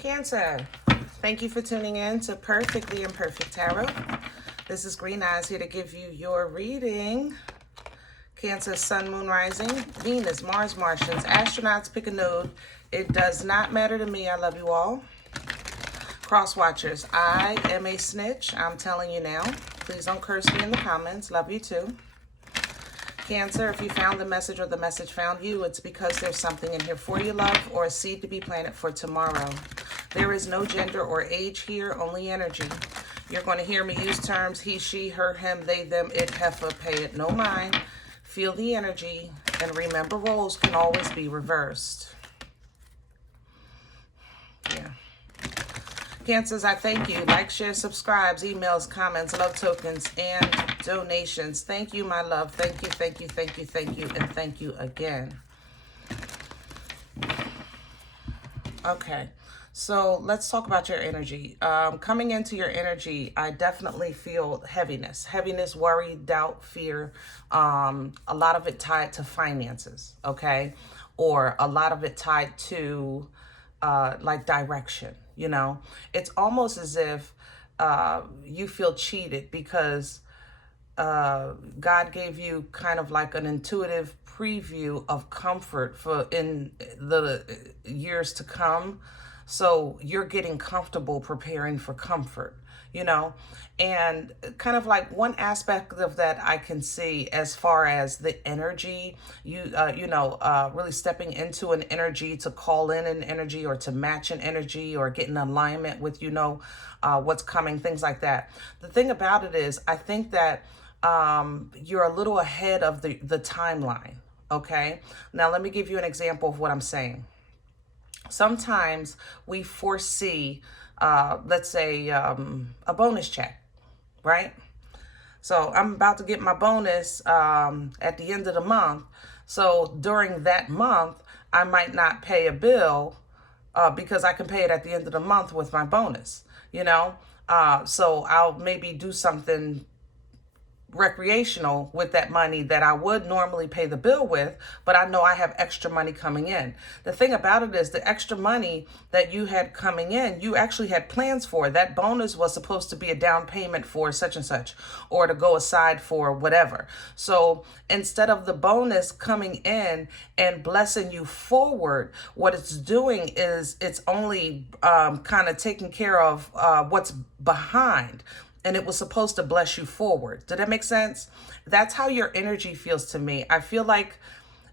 Cancer, thank you for tuning in to Perfectly Imperfect Tarot. This is Green Eyes here to give you your reading. Cancer, Sun, Moon, Rising, Venus, Mars, Martians, astronauts, pick a node. It does not matter to me. I love you all. Cross watchers, I am a snitch. I'm telling you now. Please don't curse me in the comments. Love you too. Cancer, if you found the message or the message found you, it's because there's something in here for you, love, or a seed to be planted for tomorrow. There is no gender or age here, only energy. You're going to hear me use terms he, she, her, him, they, them, it, heifer, pay it, no mind. Feel the energy, and remember roles can always be reversed. Yeah. Cancers, I thank you. Like, share, subscribes, emails, comments, love tokens, and donations. Thank you, my love. Thank you, thank you, thank you, thank you, and thank you again. Okay, so let's talk about your energy. Coming into your energy, I definitely feel heaviness. Heaviness, worry, doubt, fear. A lot of it tied to finances, okay? Or a lot of it tied to like direction, you know? It's almost as if you feel cheated because God gave you kind of like an intuitive preview of comfort for in the years to come. So you're getting comfortable preparing for comfort, you know, and kind of like one aspect of that I can see as far as the energy, really stepping into an energy to call in an energy or to match an energy or get in alignment with, what's coming, things like that. The thing about it is, I think that you're a little ahead of the timeline. Okay. Now let me give you an example of what I'm saying. Sometimes we foresee, let's say, a bonus check, right? So I'm about to get my bonus at the end of the month. So during that month, I might not pay a bill because I can pay it at the end of the month with my bonus, you know? So I'll maybe do something recreational with that money that I would normally pay the bill with, but I know I have extra money coming in. The thing about it is the extra money that you had coming in, you actually had plans for. That bonus was supposed to be a down payment for such and such, or to go aside for whatever. So instead of the bonus coming in and blessing you forward, what it's doing is it's only kind of taking care of what's behind. And it was supposed to bless you forward. Did that make sense? That's how your energy feels to me. I feel like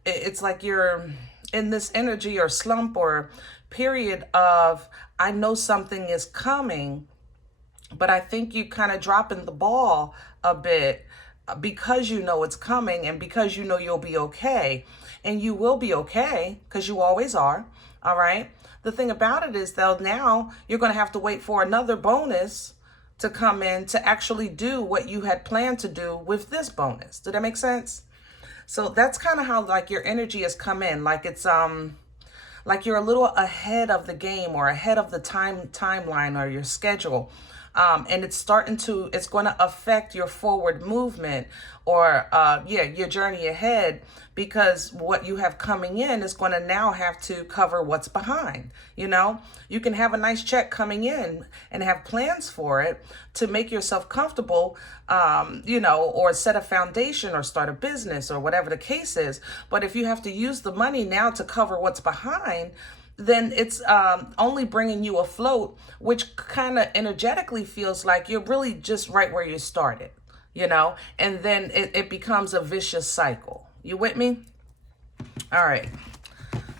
it's like you're in this energy or slump or period of, I know something is coming, but I think you kind of dropping the ball a bit because you know it's coming and because you know you'll be okay. And you will be okay because you always are. All right. The thing about it is, though, now you're going to have to wait for another bonus to come in to actually do what you had planned to do with this bonus. Did that make sense? So that's kind of how like your energy has come in. Like it's like you're a little ahead of the game or ahead of the timeline or your schedule. And it's going to affect your forward movement or, your journey ahead, because what you have coming in is going to now have to cover what's behind. You know, you can have a nice check coming in and have plans for it to make yourself comfortable, or set a foundation or start a business or whatever the case is. But if you have to use the money now to cover what's behind, then it's only bringing you afloat, which kind of energetically feels like you're really just right where you started, and then it becomes a vicious cycle. You with me? All right,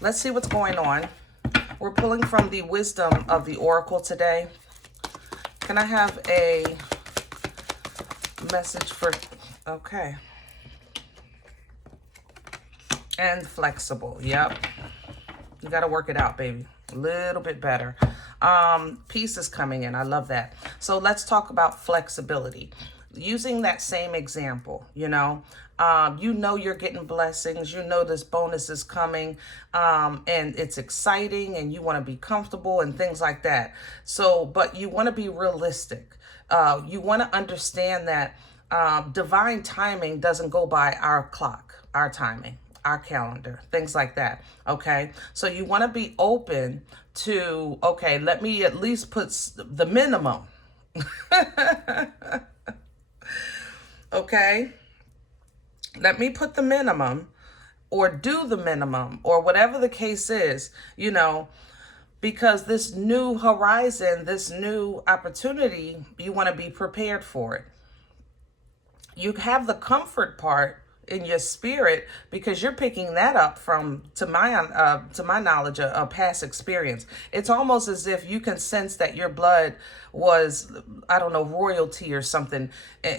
let's see what's going on. We're pulling from the wisdom of the Oracle today. Can I have a message for, okay. And flexible, yep. You got to work it out, baby. A little bit better. Peace is coming in. I love that. So let's talk about flexibility. Using that same example, you're getting blessings. You know this bonus is coming, and it's exciting, and you want to be comfortable and things like that. So, but you want to be realistic. You want to understand that divine timing doesn't go by our clock, our timing. our calendar, things like that. Okay. So you want to be open to, okay, let me at least put the minimum. Okay. Let me put the minimum, or do the minimum, or whatever the case is, you know, because this new horizon, this new opportunity, you want to be prepared for it. You have the comfort part in your spirit because you're picking that up from, to my knowledge, a past experience. It's almost as if you can sense that your blood was, I don't know, royalty or something,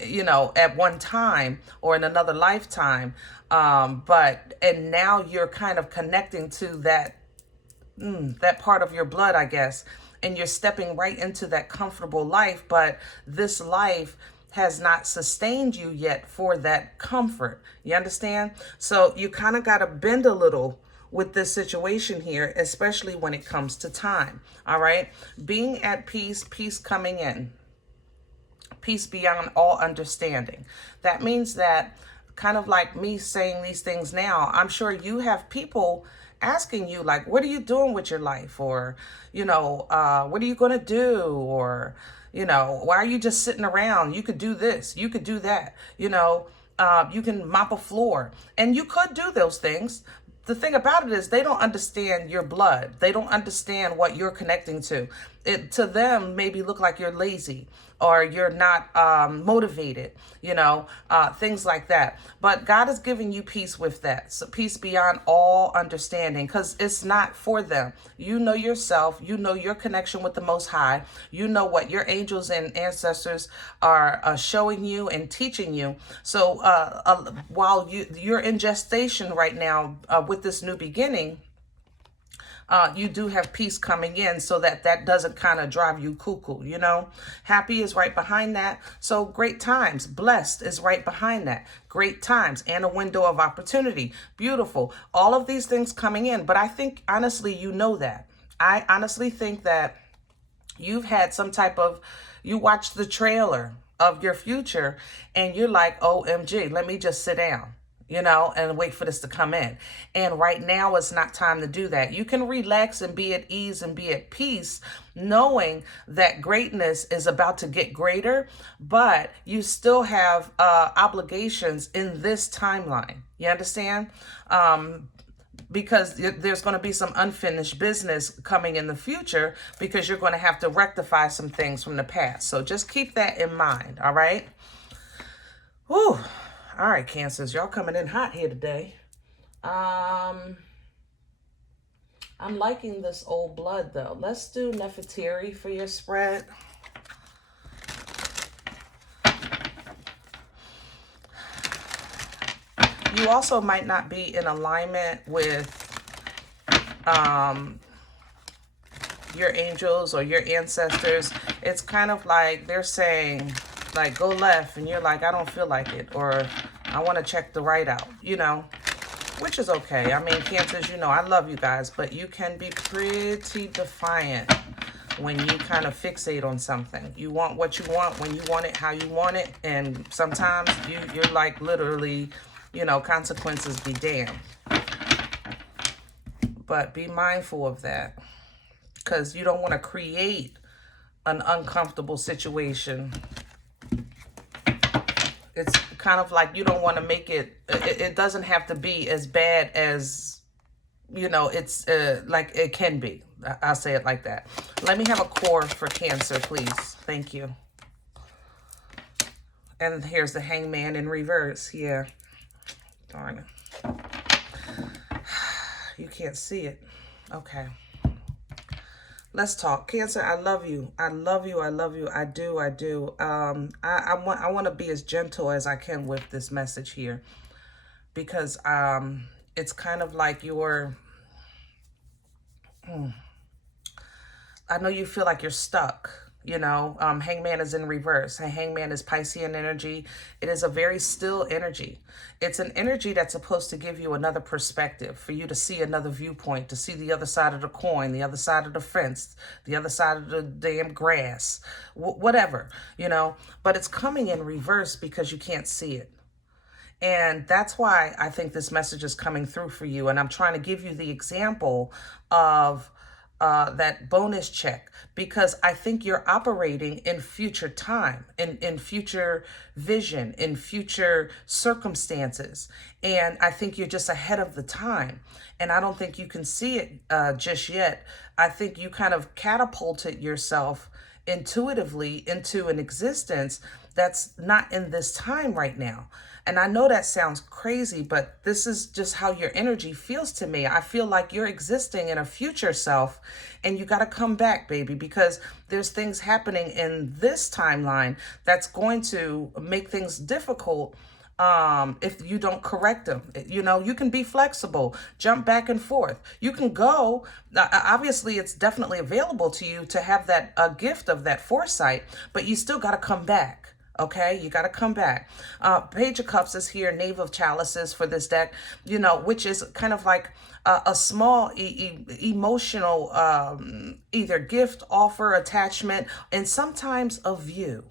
you know, at one time or in another lifetime. And now you're kind of connecting to that part of your blood, I guess, and you're stepping right into that comfortable life. But this life has not sustained you yet for that comfort. You understand? So you kind of got to bend a little with this situation here, especially when it comes to time. All right. Being at peace, peace coming in, peace beyond all understanding. That means that, kind of like me saying these things now, I'm sure you have people asking you, like, what are you doing with your life? Or, you know, what are you going to do? Or, you know, why are you just sitting around? You could do this, you could do that, you know, you can mop a floor, and you could do those things. The thing about it is they don't understand your blood. They don't understand what you're connecting to. It, to them, maybe look like you're lazy or you're not motivated, you know, things like that. But God is giving you peace with that. So peace beyond all understanding, because it's not for them. You know yourself. You know your connection with the Most High. You know what your angels and ancestors are showing you and teaching you. So while you're in gestation right now with this new beginning, you do have peace coming in, so that doesn't kind of drive you cuckoo, you know. Happy is right behind that. So great times. Blessed is right behind that. Great times and a window of opportunity. Beautiful. All of these things coming in. But I think, honestly, you know that. I honestly think that you've had some type of, you watched the trailer of your future and you're like, OMG, let me just sit down, you know, and wait for this to come in. And right now it's not time to do that. You can relax and be at ease and be at peace, knowing that greatness is about to get greater, but you still have obligations in this timeline. You understand? Because there's going to be some unfinished business coming in the future, because you're going to have to rectify some things from the past. So just keep that in mind. All right. Whew. All right, Cancers, y'all coming in hot here today. I'm liking this old blood, though. Let's do Nefertiti for your spread. You also might not be in alignment with your angels or your ancestors. It's kind of like they're saying, like, go left, and you're like, I don't feel like it, or I want to check the right out, you know, which is okay. I mean, Cancers, you know, I love you guys, but you can be pretty defiant when you kind of fixate on something. You want what you want, when you want it, how you want it, and sometimes you're like literally, you know, consequences be damned. But be mindful of that, because you don't want to create an uncomfortable situation. It's kind of like you don't want to make it doesn't have to be as bad as, you know, it's like it can be. I'll say it like that. Let me have a core for Cancer, please. Thank you. And here's the Hangman in reverse. Yeah. Darn it. You can't see it. Okay. Let's talk. Cancer, I love you. I love you. I love you. I do. I do. I want to be as gentle as I can with this message here, because it's kind of like you're, I know you feel like you're stuck. You know, Hangman is in reverse. Hangman is Piscean energy. It is a very still energy. It's an energy that's supposed to give you another perspective, for you to see another viewpoint, to see the other side of the coin, the other side of the fence, the other side of the damn grass, whatever, you know. But it's coming in reverse because you can't see it. And that's why I think this message is coming through for you. And I'm trying to give you the example of that bonus check, because I think you're operating in future time, in future vision, in future circumstances. And I think you're just ahead of the time. And I don't think you can see it just yet. I think you kind of catapulted yourself intuitively into an existence that's not in this time right now. And I know that sounds crazy, but this is just how your energy feels to me. I feel like you're existing in a future self, and you got to come back, baby, because there's things happening in this timeline that's going to make things difficult if you don't correct them. You know, you can be flexible, jump back and forth. You can go. Obviously, it's definitely available to you to have that gift of that foresight, but you still got to come back. Okay, you got to come back. Page of Cups is here, Knave of Chalices for this deck, you know, which is kind of like a small emotional either gift, offer, attachment, and sometimes a view.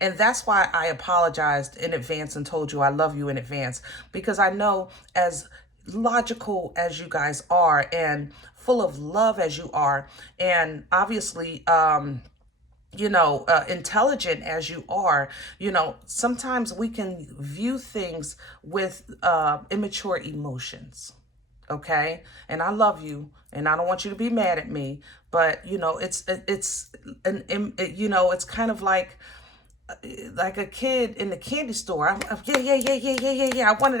And that's why I apologized in advance and told you I love you in advance, because I know as logical as you guys are and full of love as you are, and obviously, you know, intelligent as you are, you know, sometimes we can view things with immature emotions. Okay. And I love you, and I don't want you to be mad at me, but you know, it's you know, it's kind of like a kid in the candy store. Yeah. I want it.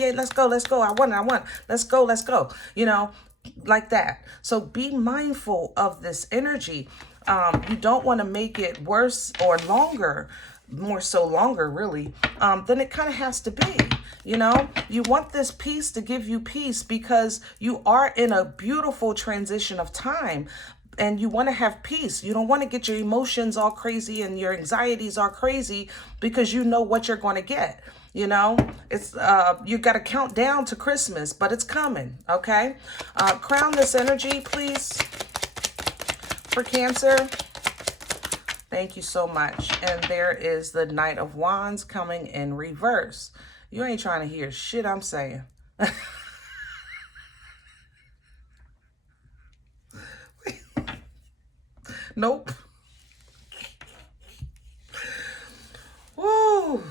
Yeah. Let's go. I want. Let's go. You know, like that. So be mindful of this energy. You don't want to make it worse or longer, more so longer really, than it kind of has to be. You know, you want this peace to give you peace because you are in a beautiful transition of time. And you want to have peace. You don't want to get your emotions all crazy and your anxieties all crazy, because you know what you're going to get. You know, it's you got to count down to Christmas, but it's coming. Okay. Crown this energy, please, for Cancer. Thank you so much. And there is the Knight of Wands coming in reverse. You ain't trying to hear shit I'm saying. Nope. Woo.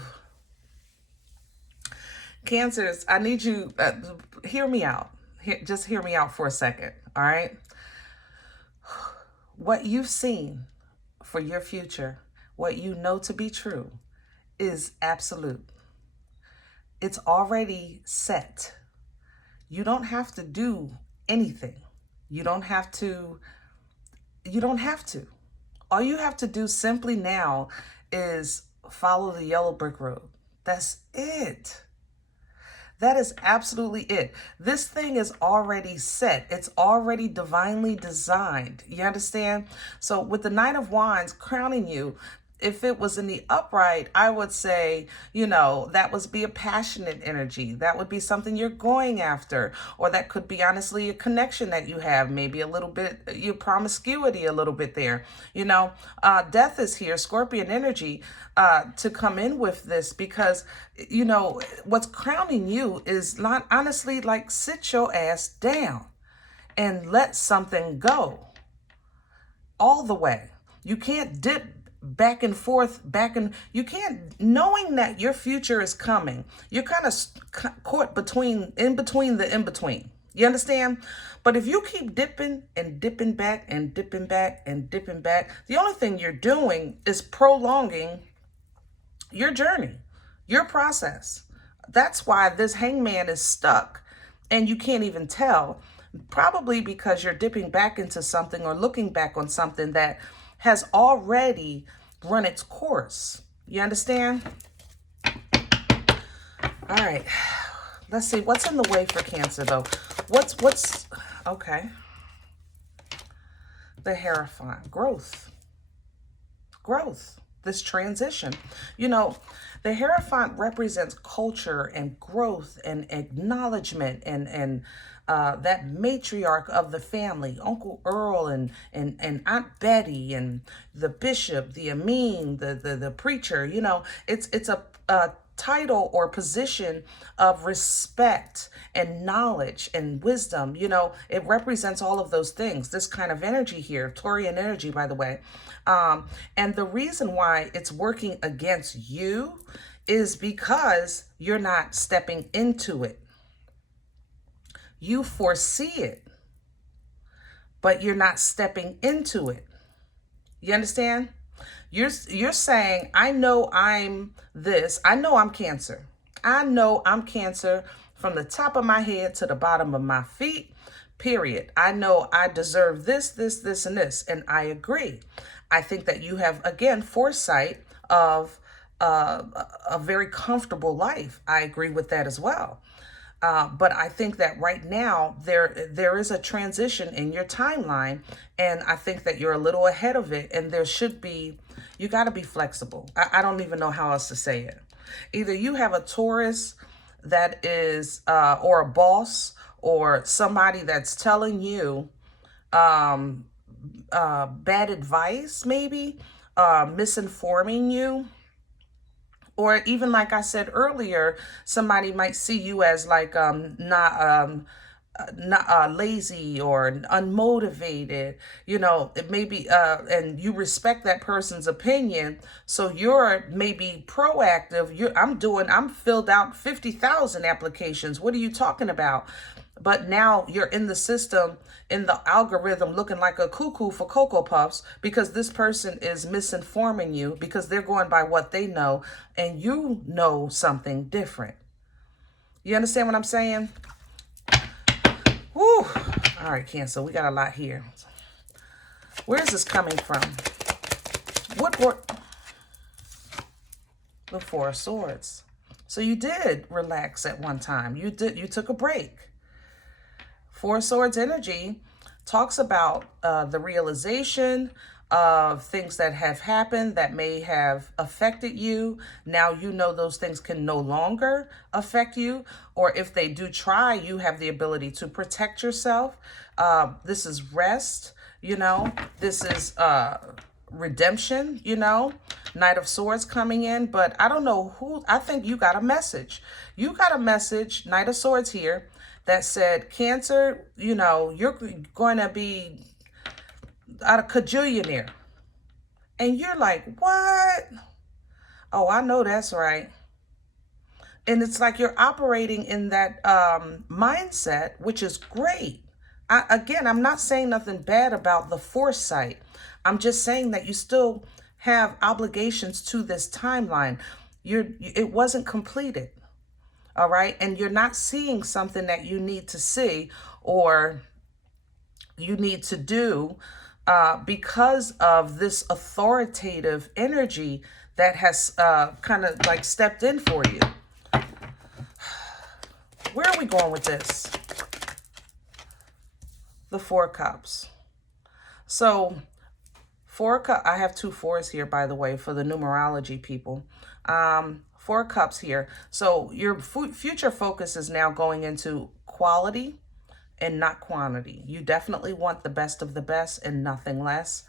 Cancers, I need you, hear me out. Just hear me out for a second, all right? What you've seen for your future, what you know to be true, is absolute. It's already set. You don't have to do anything. You don't have to. All you have to do simply now is follow the yellow brick road. That's it. That is absolutely it. This thing is already set. It's already divinely designed. You understand? So with the Knight of Wands crowning you, if it was in the upright, I would say, you know, that would be a passionate energy. That would be something you're going after. Or that could be honestly a connection that you have, maybe a little bit, your promiscuity a little bit there. You know, death is here, Scorpion energy, to come in with this, because, you know, what's crowning you is not honestly like sit your ass down and let something go all the way. You can't dip back and forth, you can't, knowing that your future is coming, you're kind of caught in between the in-between. You understand? But if you keep dipping and dipping back and dipping back and dipping back, the only thing you're doing is prolonging your journey, your process. That's why this hangman is stuck and you can't even tell, probably because you're dipping back into something or looking back on something that has already run its course. You understand? All right. Let's see. What's in the way for Cancer, though? What's okay. The Hierophant. Growth. This transition. You know, the Hierophant represents culture and growth and acknowledgement and that matriarch of the family, Uncle Earl and Aunt Betty and the bishop, the Amin, the preacher. You know, it's a title or position of respect and knowledge and wisdom. You know, it represents all of those things, this kind of energy here, Taurian energy, by the way. And the reason why it's working against you is because you're not stepping into it. You foresee it, but you're not stepping into it. You understand? You're saying, I know I'm this. I know I'm Cancer. I know I'm Cancer from the top of my head to the bottom of my feet, period. I know I deserve this, this, and this. And I agree. I think that you have, again, foresight of a very comfortable life. I agree with that as well. But I think that right now there is a transition in your timeline, and I think that you're a little ahead of it, and there should be, you got to be flexible. I don't even know how else to say it. Either you have a Taurus that is, or a boss, or somebody that's telling you bad advice, maybe, misinforming you. Or even, like I said earlier, somebody might see you as like not lazy or unmotivated. You know, it may be, and you respect that person's opinion, so you're maybe proactive. I'm filled out 50,000 applications. What are you talking about? But now you're in the system, in the algorithm, looking like a cuckoo for Cocoa Puffs because this person is misinforming you because they're going by what they know and you know something different. You understand what I'm saying? Whew. All right, Cancer, we got a lot here. Where is this coming from? The Four of Swords. So you did relax at one time. You took a break. Four of Swords energy talks about the realization of things that have happened that may have affected you. Now you know those things can no longer affect you, or if they do try, you have the ability to protect yourself. This is rest, you know. This is redemption, you know. Knight of Swords coming in, but I don't know who. I think you got a message. You got a message, Knight of Swords here, that said, Cancer, you know, you're going to be a cajillionaire. And you're like, what? Oh, I know that's right. And it's like you're operating in that mindset, which is great. Again, I'm not saying nothing bad about the foresight. I'm just saying that you still have obligations to this timeline. It wasn't completed. All right. And you're not seeing something that you need to see or you need to do because of this authoritative energy that has kind of like stepped in for you. Where are we going with this? The Four of Cups. So I have 2 fours here, by the way, for the numerology people. 4 cups here. So your future focus is now going into quality and not quantity. You definitely want the best of the best and nothing less.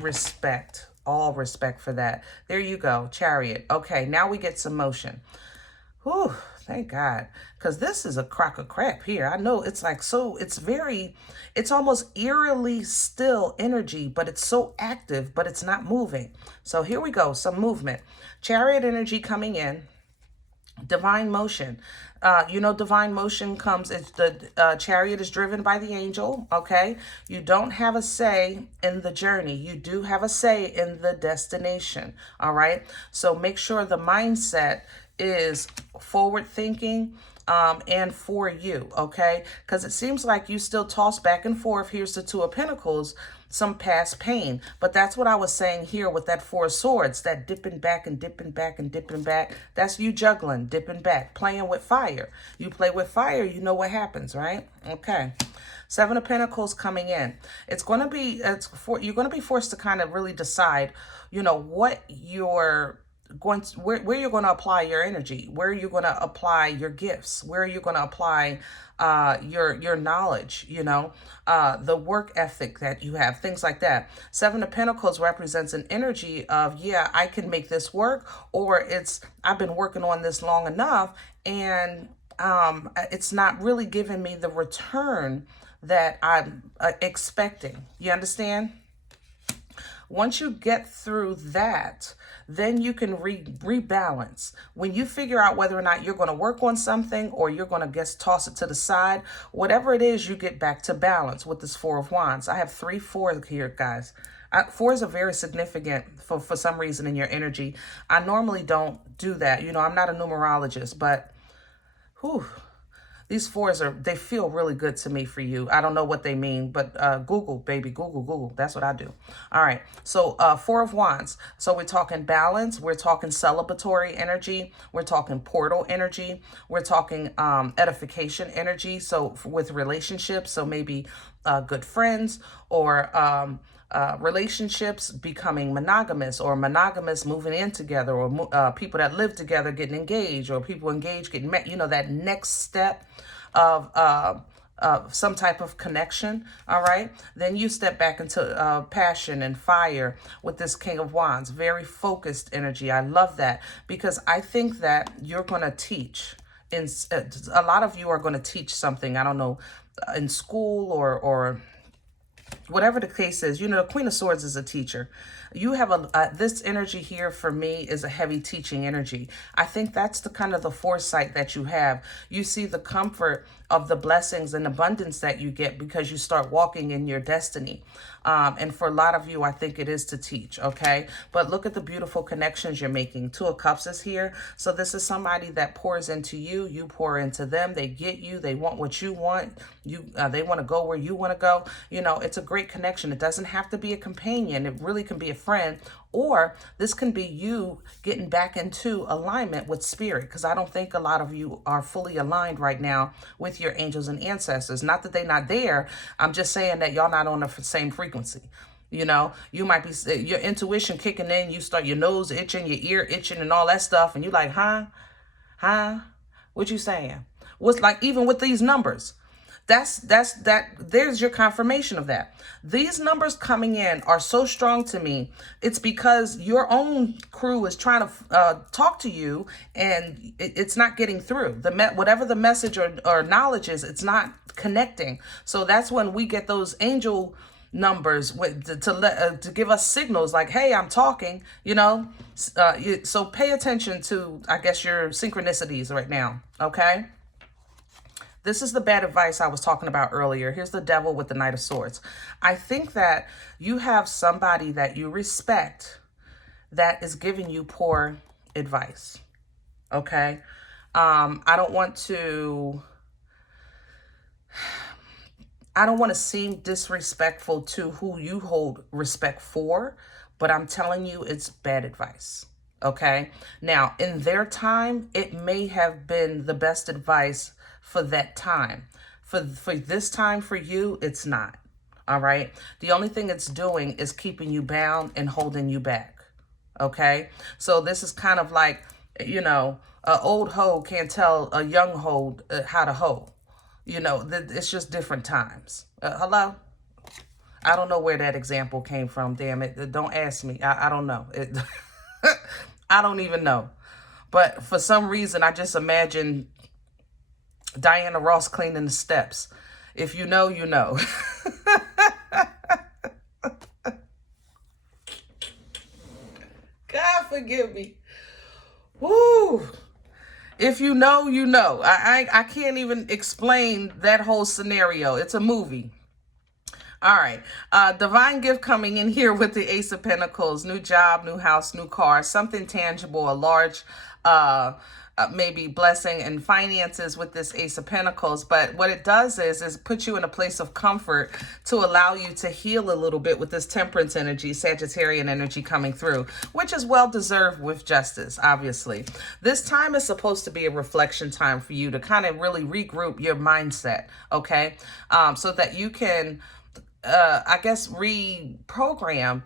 Respect, all respect for that. There you go, Chariot. Okay, now we get some motion. Whew, thank God. Because this is a crock of crap here. I know it's like so, it's almost eerily still energy, but it's so active, but it's not moving. So here we go, some movement. Chariot energy coming in. Divine motion. You know, divine motion comes, it's the chariot is driven by the angel, okay? You don't have a say in the journey. You do have a say in the destination, all right? So make sure the mindset is forward thinking and for you, okay? Because it seems like you still toss back and forth. Here's the Two of Pentacles, some past pain. But that's what I was saying here with that Four of Swords, that dipping back and dipping back and dipping back. That's you juggling, dipping back, playing with fire. You play with fire, you know what happens, right? Okay. Seven of Pentacles coming in. You're going to be forced to kind of really decide, you know, what your where you're going to apply your energy, where you're going to apply your gifts, where you're going to apply your knowledge, you know, the work ethic that you have, things like that. Seven of Pentacles represents an energy of, yeah, I can make this work, or it's, I've been working on this long enough, and it's not really giving me the return that I'm expecting. You understand? Once you get through that, then you can rebalance. When you figure out whether or not you're going to work on something, or you're going to just toss it to the side, whatever it is, you get back to balance with this Four of Wands. I have 3 4s here, guys. 4s are very significant for some reason in your energy. I normally don't do that. You know, I'm not a numerologist, but whew, these 4s they feel really good to me for you. I don't know what they mean, but Google, baby, Google. That's what I do. All right. So 4 of Wands. So we're talking balance. We're talking celebratory energy. We're talking portal energy. We're talking edification energy. So with relationships, so maybe good friends, or relationships becoming monogamous, or monogamous moving in together, or people that live together getting engaged, or people engaged getting met, you know, that next step of some type of connection. All right. Then you step back into passion and fire with this King of Wands. Very focused energy. I love that, because I think that you're going to teach. A lot of you are going to teach something, I don't know, in school or whatever the case is. You know, the Queen of Swords is a teacher. You have this energy here for me is a heavy teaching energy. I think that's the kind of the foresight that you have. You see the comfort of the blessings and abundance that you get because you start walking in your destiny. And for a lot of you, I think it is to teach, okay? But look at the beautiful connections you're making. 2 of Cups is here. So this is somebody that pours into you. You pour into them. They get you. They want what you want. They want to go where you want to go. You know, it's a great connection. It doesn't have to be a companion. It really can be a friend. Or this can be you getting back into alignment with spirit, because I don't think a lot of you are fully aligned right now with your angels and ancestors. Not that they're not there. I'm just saying that y'all not on the same frequency. You know, you might be, your intuition kicking in, you start your nose itching, your ear itching and all that stuff. And you're like, huh? What you saying? What's like, even with these numbers? There's your confirmation of that. These numbers coming in are so strong to me. It's because your own crew is trying to talk to you, and it's not getting through. Whatever the message or knowledge is, it's not connecting. So that's when we get those angel numbers to give us signals like, hey, I'm talking, you know. So pay attention to, I guess, your synchronicities right now, okay? This is the bad advice I was talking about earlier. Here's the Devil with the Knight of Swords. I think that you have somebody that you respect that is giving you poor advice, okay? I don't want to seem disrespectful to who you hold respect for, but I'm telling you it's bad advice, okay? Now, in their time, it may have been the best advice for that time. For this time for you, it's not. All right. The only thing it's doing is keeping you bound and holding you back. Okay. So this is kind of like, you know, an old hoe can't tell a young hoe how to hoe. You know, it's just different times. Hello? I don't know where that example came from. Damn it. Don't ask me. I don't know. I don't even know. But for some reason, I just imagine Diana Ross cleaning the steps. If you know, you know. God forgive me. Woo. If you know, you know. I can't even explain that whole scenario. It's a movie. All right. Divine gift coming in here with the Ace of Pentacles. New job, new house, new car. Something tangible, a large maybe blessing and finances with this Ace of Pentacles. But what it does is put you in a place of comfort to allow you to heal a little bit with this Temperance energy, Sagittarian energy coming through, which is well deserved with justice, obviously. This time is supposed to be a reflection time for you to kind of really regroup your mindset, okay? So that you can I guess, reprogram,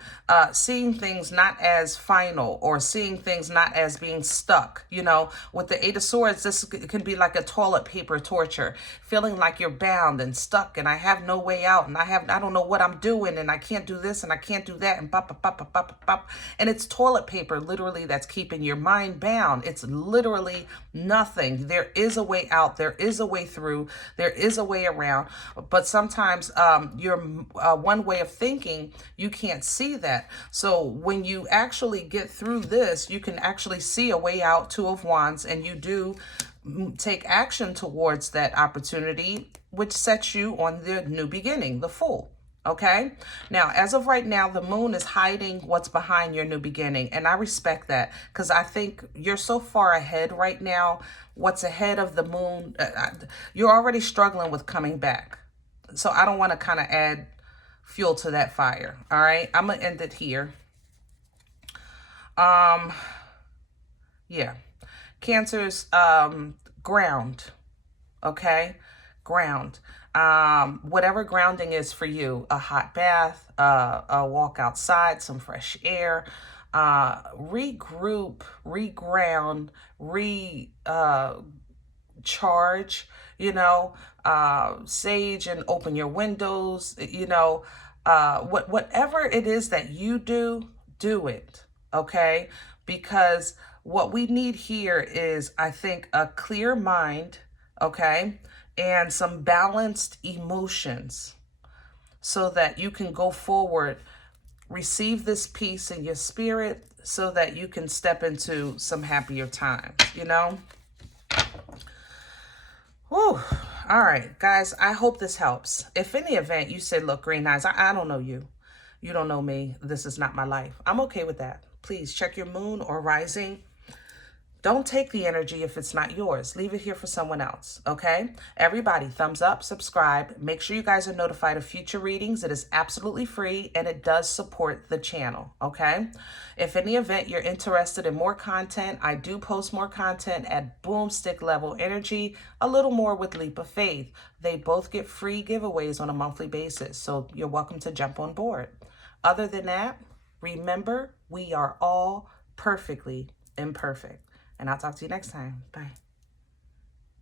seeing things not as final, or seeing things not as being stuck. You know, with the Eight of Swords, this can be like a toilet paper torture, feeling like you're bound and stuck, and I have no way out, and I don't know what I'm doing, and I can't do this, and I can't do that, and pop, pop, pop, pop, pop, pop. And it's toilet paper, literally, that's keeping your mind bound. It's literally nothing. There is a way out. There is a way through. There is a way around. But sometimes you're one way of thinking, you can't see that. So when you actually get through this, you can actually see a way out, Two of Wands, and you do take action towards that opportunity, which sets you on the new beginning, the Fool. Okay. Now, as of right now, the moon is hiding what's behind your new beginning. And I respect that, because I think you're so far ahead right now. What's ahead of the moon, you're already struggling with coming back. So I don't want to kind of add fuel to that fire. All right. I'm going to end it here. Yeah. Cancer's, ground. Okay. Ground. Whatever grounding is for you, a hot bath, a walk outside, some fresh air, regroup, reground, charge, you know, sage and open your windows, you know, whatever it is that you do, do it. Okay. Because what we need here is, I think, a clear mind. Okay. And some balanced emotions, so that you can go forward, receive this peace in your spirit, so that you can step into some happier times, you know? Whew. All right, guys, I hope this helps. If in the event you said, look, Green Eyes, I don't know you. You don't know me. This is not my life. I'm okay with that. Please check your moon or rising. Don't take the energy if it's not yours. Leave it here for someone else, okay? Everybody, thumbs up, subscribe. Make sure you guys are notified of future readings. It is absolutely free, and it does support the channel, okay? If in the event you're interested in more content, I do post more content at Boomstick Level Energy, a little more with Leap of Faith. They both get free giveaways on a monthly basis, so you're welcome to jump on board. Other than that, remember, we are all perfectly imperfect. And I'll talk to you next time. Bye.